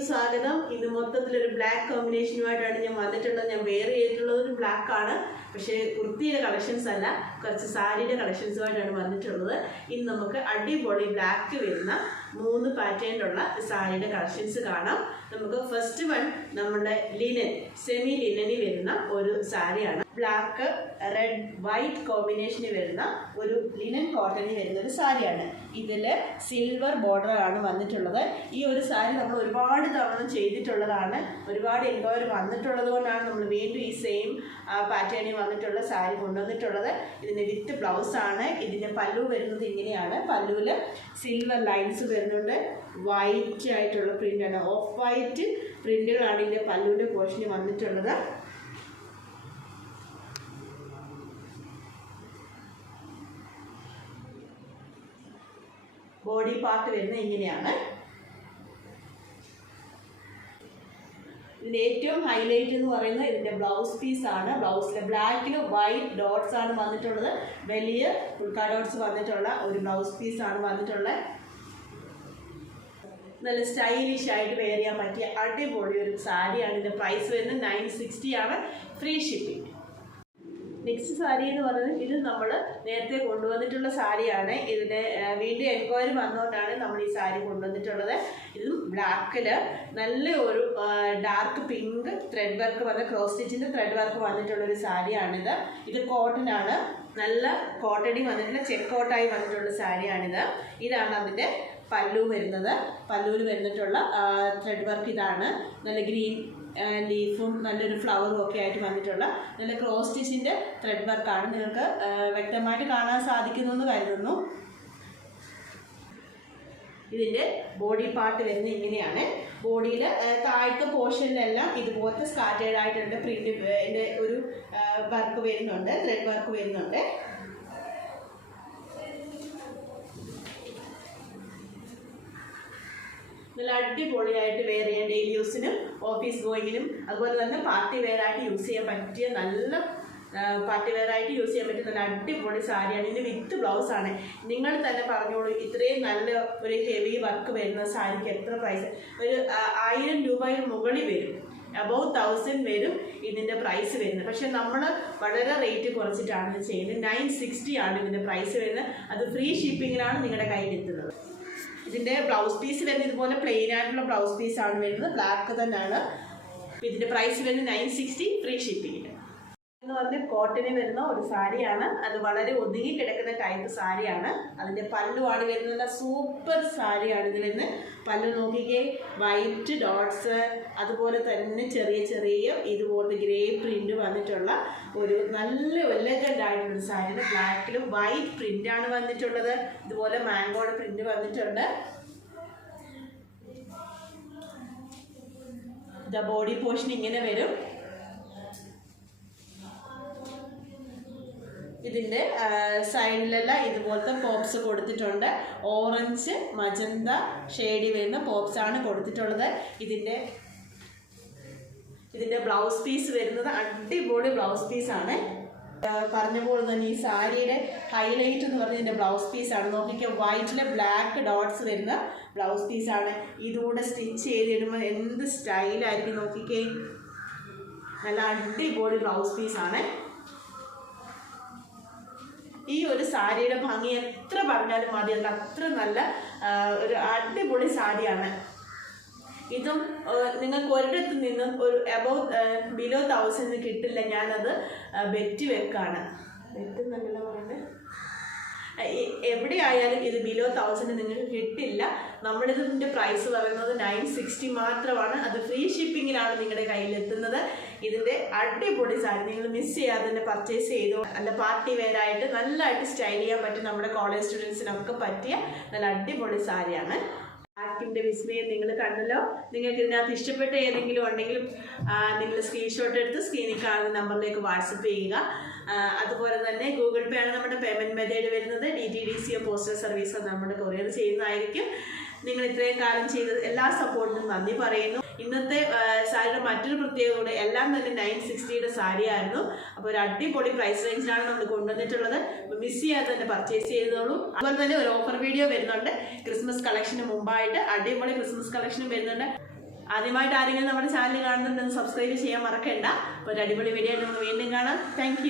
വീഡിയോയിലേക്ക് സ്വാഗതം. ഇന്ന് മൊത്തത്തിലൊരു ബ്ലാക്ക് കോമ്പിനേഷനുമായിട്ടാണ് ഞാൻ വന്നിട്ടുള്ളത്. ഞാൻ വെയർ ചെയ്തിട്ടുള്ളത് ഒരു ബ്ലാക്ക് ആണ്, പക്ഷേ കുർത്തിയുടെ കളക്ഷൻസ് അല്ല, കുറച്ച് സാരിയുടെ കളക്ഷൻസുമായിട്ടാണ് വന്നിട്ടുള്ളത്. ഇന്ന് നമുക്ക് അടിപൊളി ബ്ലാക്ക് വരുന്ന 3 പാറ്റേണിലുള്ള സാരിയുടെ കളക്ഷൻസ് കാണാം. നമുക്ക് ഫസ്റ്റ് വൺ നമ്മുടെ ലിനൻ, സെമി ലിനനിൽ വരുന്ന ഒരു സാരിയാണ്. ബ്ലാക്ക് റെഡ് വൈറ്റ് കോമ്പിനേഷനിൽ വരുന്ന ഒരു ലിനൻ കോട്ടണിൽ വരുന്ന ഒരു സാരിയാണ്. ഇതിൽ സിൽവർ ബോർഡർ ആണ് വന്നിട്ടുള്ളത്. ഈ ഒരു സാരി നമ്മൾ ഒരുപാട് തവണ ചെയ്തിട്ടുള്ളതാണ്. ഒരുപാട് എൻക്വയറി വന്നിട്ടുള്ളത് കൊണ്ടാണ് നമ്മൾ വീണ്ടും ഈ സെയിം പാറ്റേണിൽ വന്നിട്ടുള്ള സാരി കൊണ്ടുവന്നിട്ടുള്ളത്. ഇതിൻ്റെ വിത്ത് ബ്ലൗസ് ആണ്. ഇതിൻ്റെ പല്ലു വരുന്നത് ഇങ്ങനെയാണ്. പല്ലുവിൽ സിൽവർ ലൈൻസ് വരുന്നുണ്ട്. വൈറ്റ് ആയിട്ടുള്ള പ്രിൻ്റാണ്, ഓഫ് വൈറ്റ് പ്രിൻ്റുകളാണ് ഇതിൻ്റെ പല്ലുവിൻ്റെ പോർഷനിൽ വന്നിട്ടുള്ളത്. ബോഡി പാർട്ട് വരുന്നത് ഇങ്ങനെയാണ്. ഇതിൻ്റെ ഏറ്റവും ഹൈലൈറ്റ് എന്ന് പറയുന്നത് ഇതിൻ്റെ ബ്ലൗസ് പീസാണ്. ബ്ലൗസിലെ ബ്ലാക്കിൽ വൈറ്റ് ഡോട്ട്സ് ആണ് വന്നിട്ടുള്ളത്. വലിയ ഉൾക്കാ ഡോട്ട്സ് വന്നിട്ടുള്ള ഒരു ബ്ലൗസ് പീസാണ് വന്നിട്ടുള്ളത്. നല്ല സ്റ്റൈലിഷ് ആയിട്ട് വെയർ ചെയ്യാൻ പറ്റിയ അടിപൊളി ഒരു സാരിയാണ്. ഇതിൻ്റെ പ്രൈസ് വരുന്നത് 960 ആണ്, ഫ്രീ ഷിപ്പിംഗ്. നെക്സ്റ്റ് സാരി എന്ന് പറയുന്നത് ഇത് നമ്മൾ നേരത്തെ കൊണ്ടുവന്നിട്ടുള്ള സാരിയാണ്. ഇതിൻ്റെ വീണ്ടും എൻക്വയറി വന്നുകൊണ്ടാണ് നമ്മൾ ഈ സാരി കൊണ്ടുവന്നിട്ടുള്ളത്. ഇതും ബ്ലാക്കിൽ നല്ല ഒരു ഡാർക്ക് പിങ്ക് ത്രെഡ് വർക്ക് വന്ന ക്രോസ് സ്റ്റിച്ചിൻ്റെ ത്രെഡ് വർക്ക് വന്നിട്ടുള്ളൊരു സാരിയാണിത്. ഇത് കോട്ടൺ ആണ്, നല്ല കോട്ടണി വന്നിട്ടുള്ള ചെക്കൗട്ടായി വന്നിട്ടുള്ള സാരിയാണിത്. ഇതാണ് അതിൻ്റെ പല്ലു വരുന്നത്. പല്ലുവിൽ വരുന്നിട്ടുള്ള ത്രെഡ് വർക്ക് ഇതാണ്. നല്ല ഗ്രീൻ ലീഫും നല്ലൊരു ഫ്ലവറും ഒക്കെ ആയിട്ട് വന്നിട്ടുള്ള നല്ല ക്രോസ് സ്റ്റിച്ചിൻ്റെ ത്രെഡ് വർക്കാണ്. നിങ്ങൾക്ക് വ്യക്തമായിട്ട് കാണാൻ സാധിക്കുന്നു എന്ന് കരുതുന്നു. ഇതിൻ്റെ ബോഡി പാർട്ട് വരുന്നത് ഇങ്ങനെയാണ്. ബോഡിയിൽ താഴത്തെ പോർഷനിലെല്ലാം ഇതുപോലത്തെ സ്കാറ്റേർഡ് ആയിട്ടുണ്ട് പ്രിൻ്റ് ഒരു വർക്ക് വരുന്നുണ്ട്, ത്രെഡ് വർക്ക് വരുന്നുണ്ട്. നല്ല അടിപൊളിയായിട്ട് വെയർ ചെയ്യാൻ ഡെയിലി യൂസിനും ഓഫീസ് ഗോയിങ്ങിനും അതുപോലെ തന്നെ പാർട്ടി വെയർ ആയിട്ട് യൂസ് ചെയ്യാൻ പറ്റിയ നല്ല പാർട്ടി വെയർ ആയിട്ട് യൂസ് ചെയ്യാൻ പറ്റിയ നല്ല അടിപൊളി സാരിയാണ്. ഇതിന് വിത്ത് ബ്ലൗസ് ആണ്. നിങ്ങൾ തന്നെ പറഞ്ഞോളൂ, ഇത്രയും നല്ല ഒരു ഹെവി വർക്ക് വരുന്ന സാരിക്ക് എത്ര പ്രൈസ്? ഒരു 1000 രൂപയിൽ മുകളിൽ വരും, അബൌവ് 1000 വരും ഇതിൻ്റെ പ്രൈസ് വരുന്നത്. പക്ഷെ നമ്മൾ വളരെ റേറ്റ് കുറച്ചിട്ടാണ് ഇത് ചെയ്യുന്നത്. 960 ആണ് ഇതിൻ്റെ പ്രൈസ് വരുന്നത്. അത് ഫ്രീ ഷിപ്പിങ്ങിലാണ് നിങ്ങളുടെ കയ്യിലെത്തുന്നത്. ഇതിൻ്റെ ബ്ലൗസ് പീസ് വരുന്നത് ഇതുപോലെ പ്ലെയിൻ ആയിട്ടുള്ള ബ്ലൗസ് പീസാണ് വരുന്നത്. ബ്ലാക്ക് തന്നെയാണ്. ഇതിൻ്റെ പ്രൈസ് വരുന്നത് 960, ഫ്രീ ഷിപ്പിങ്ങിൽ. എന്ന് പറഞ്ഞാൽ കോട്ടണിൽ വരുന്ന ഒരു സാരിയാണ്. അത് വളരെ ഒതുങ്ങി കിടക്കുന്ന ടൈപ്പ് സാരിയാണ്. അതിൻ്റെ പല്ലുവാണ് വരുന്നത്. സൂപ്പർ സാരിയാണ് ഇത് വരുന്നത്. പല്ലു നോക്കിക്കേ, വൈറ്റ് ഡോട്ട്സ്, അതുപോലെ തന്നെ ചെറിയ ചെറിയ ഇതുപോലത്തെ ഗ്രേ പ്രിൻ്റ് വന്നിട്ടുള്ള ഒരു നല്ല എലഗൻ്റ് ആയിട്ടുള്ളൊരു സാരിയാണ്. ബ്ലാക്കിലും വൈറ്റ് പ്രിൻ്റാണ് വന്നിട്ടുള്ളത്. ഇതുപോലെ മാംഗോയുടെ പ്രിൻ്റ് വന്നിട്ടുണ്ട്. ദ ബോഡി പോർഷൻ ഇങ്ങനെ വരും. ഇതിൻ്റെ സൈഡിലെല്ലാം ഇതുപോലത്തെ പോപ്സ് കൊടുത്തിട്ടുണ്ട്. ഓറഞ്ച് മജന്ത ഷെയ്ഡി വരുന്ന പോപ്സാണ് കൊടുത്തിട്ടുള്ളത്. ഇതിൻ്റെ ബ്ലൗസ് പീസ് വരുന്നത് അടിപൊളി ബ്ലൗസ് പീസാണ്. പറഞ്ഞ പോലെ തന്നെ ഈ സാരിയുടെ ഹൈലൈറ്റ് എന്ന് പറഞ്ഞാൽ ഇതിൻ്റെ ബ്ലൗസ് പീസാണ്. നോക്കിക്കുക, വൈറ്റിലെ ബ്ലാക്ക് ഡോട്ട്സ് വരുന്ന ബ്ലൗസ് പീസാണ്. ഇതുകൂടെ സ്റ്റിച്ച് ചെയ്തിടുമ്പോൾ എന്ത് സ്റ്റൈലായിരിക്കും നോക്കിക്കേ. നല്ല അടിപൊളി ബ്ലൗസ് പീസാണ്. ഈ ഒരു സാരിയുടെ ഭംഗി എത്ര പറഞ്ഞാലും മതിയല്ല, അത്ര നല്ല ഒരു അടിപൊളി സാരിയാണ്. ഇതും നിങ്ങൾക്ക് ഒരിടത്ത് നിന്നും ഒരു ബിലോ 1000 കിട്ടില്ല. ഞാനത് ബെറ്റ് വെക്കാണ്. ബെറ്റ് നല്ല പറയുന്നത് എവിടെയായാലും ഇത് ബിലോ 1000 നിങ്ങൾക്ക് കിട്ടില്ല. നമ്മുടെ ഇതിൻ്റെ പ്രൈസ് പറയുന്നത് 960 മാത്രമാണ്. അത് ഫ്രീ ഷിപ്പിങ്ങിലാണ് നിങ്ങളുടെ കയ്യിലെത്തുന്നത്. ഇതിൻ്റെ അടിപൊളി സാരി നിങ്ങൾ മിസ് ചെയ്യാതെ തന്നെ പർച്ചേസ് ചെയ്തോ. നല്ല പാർട്ടി വെയർ ആയിട്ട് നല്ലതായിട്ട് സ്റ്റൈൽ ചെയ്യാൻ പറ്റും. നമ്മുടെ കോളേജ് സ്റ്റുഡൻസിനൊക്കെ പറ്റിയ നല്ല അടിപൊളി സാരിയാണ്. ബ്ലാക്കിൻ്റെ വിസ്മയം നിങ്ങൾ കണ്ടല്ലോ. നിങ്ങൾക്ക് ഇതിനകത്ത് ഇഷ്ടപ്പെട്ട ഏതെങ്കിലും ഉണ്ടെങ്കിൽ നിങ്ങൾ സ്ക്രീൻഷോട്ട് എടുത്ത് സ്ക്രീനിൽ കാണുന്ന നമ്പറിലേക്ക് വാട്സപ്പ് ചെയ്യുക. അതുപോലെ തന്നെ ഗൂഗിൾ പേ ആണ് നമ്മുടെ പേയ്മെൻറ്റ് മെത്തേഡ് വരുന്നത്. DTDC പോസ്റ്റൽ സർവീസ് നമ്മുടെ കൊറിയർ ചെയ്യുന്നതായിരിക്കും. നിങ്ങൾ ഇത്രയും കാലം ചെയ്ത എല്ലാ സപ്പോർട്ടിനും നന്ദി പറയുന്നു. ഇന്നത്തെ സാരിയുടെ മറ്റൊരു പ്രത്യേകത കൂടെ, എല്ലാം തന്നെ 960യുടെ സാരിയായിരുന്നു. അപ്പോൾ ഒരു അടിപൊളി പ്രൈസ് റേഞ്ചിലാണ് നമ്മൾ കൊണ്ടുവന്നിട്ടുള്ളത്. മിസ് ചെയ്യാതെ തന്നെ പർച്ചേസ് ചെയ്തോളൂ. അതുപോലെ തന്നെ ഒരു ഓഫർ വീഡിയോ വരുന്നുണ്ട് ക്രിസ്മസ് കളക്ഷന് മുമ്പായിട്ട്. അടിപൊളി ക്രിസ്മസ് കളക്ഷനും വരുന്നുണ്ട്. ആദ്യമായിട്ട് ആരെങ്കിലും നമ്മുടെ ചാനൽ കാണുന്നുണ്ടെന്ന് സബ്സ്ക്രൈബ് ചെയ്യാൻ മറക്കണ്ട. അപ്പോൾ ഒരു അടിപൊളി വീഡിയോ ആയിട്ട് നമുക്ക് വീണ്ടും കാണാം. താങ്ക്